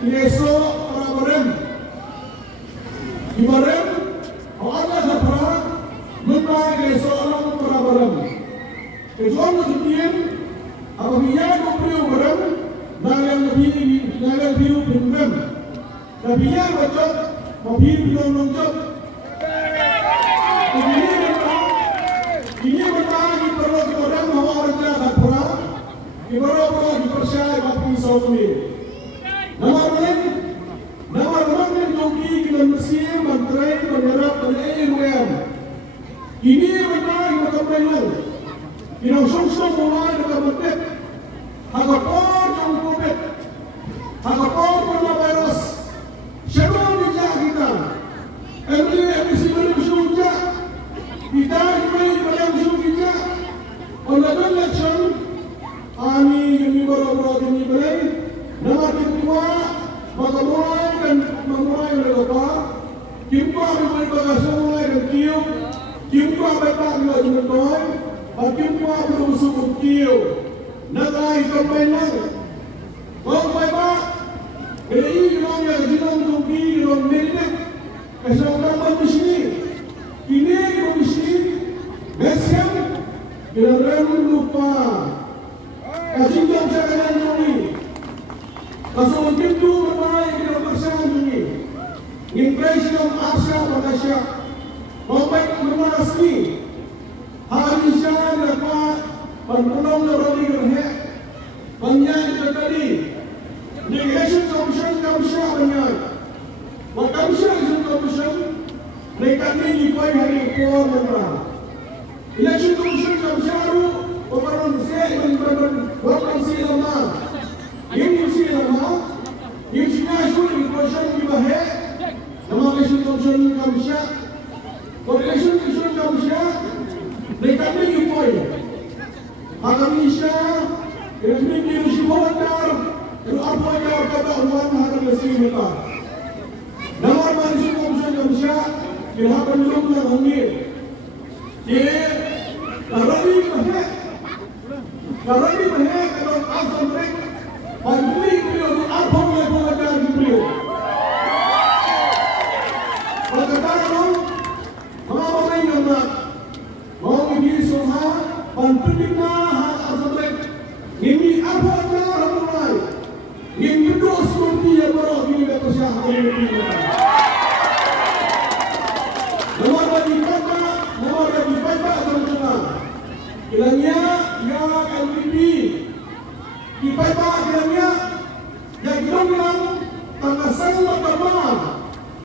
ineso para barem. Ibarem awalnya sapra lupa ineso orang para barem. Kejual kemudian apabila komprio barem nalar biru pinjam. Nabiya bacot mobil belum lengkap. Ini benar di perlu orang mahu arja kapura. Di perlu dipercaya bagi saudari. Nama lain jogi kita mesti menteri menyerap penyelam. Ini benar di perkembangan. Kita sungsung mulai dengan betul. Hagapor jom covid, hagapor coronavirus. Siapa bijak kita? Emisi bijak. Kita ini bijak. Oleh election, kami ini baru ini beri. Nama kedua, maka mulai dan memulai oleh apa? Kita mulai bagasi mulai dan kiu. Kita betul juga jumlah. Kita berusaha kiu. Nagai kampanye. Kau baik. Ini orang yang jiran tuki, orang medik, kesankan manusia. Ini manusia, mesem, jangan lupa. Kasih jam jangan juri. Kasih pintu bermain di persamaan ini. Impresi dalam asya manusia. Baik bermasi. Hari siang dapat penolong dari berhak. Banyak terjadi. Negation Commission banyak. Commission mereka ni koi hari kuat mereka. Election Commission baru orang saya bukan si lama. Ini si lama. Ini national election di bawah. Nama Election Commission. Election Commission mereka ni koi. Indonesia ini di Bolivia. Itu apa yang kata orang akan mesti mereka. Nama manusia Indonesia kita perlu mengambil. Ini karena kalau asal mereka pandai beliau apa yang mereka beliau. Maka kalau mau mengambil, mau ini semua pandainya asal mereka. Ini apa yang mulai. Yang kedua seperti yang baru ini berkesah ini. Nomor lagi baca teman-teman. Kilangnya yang LPP. Kita baca kilangnya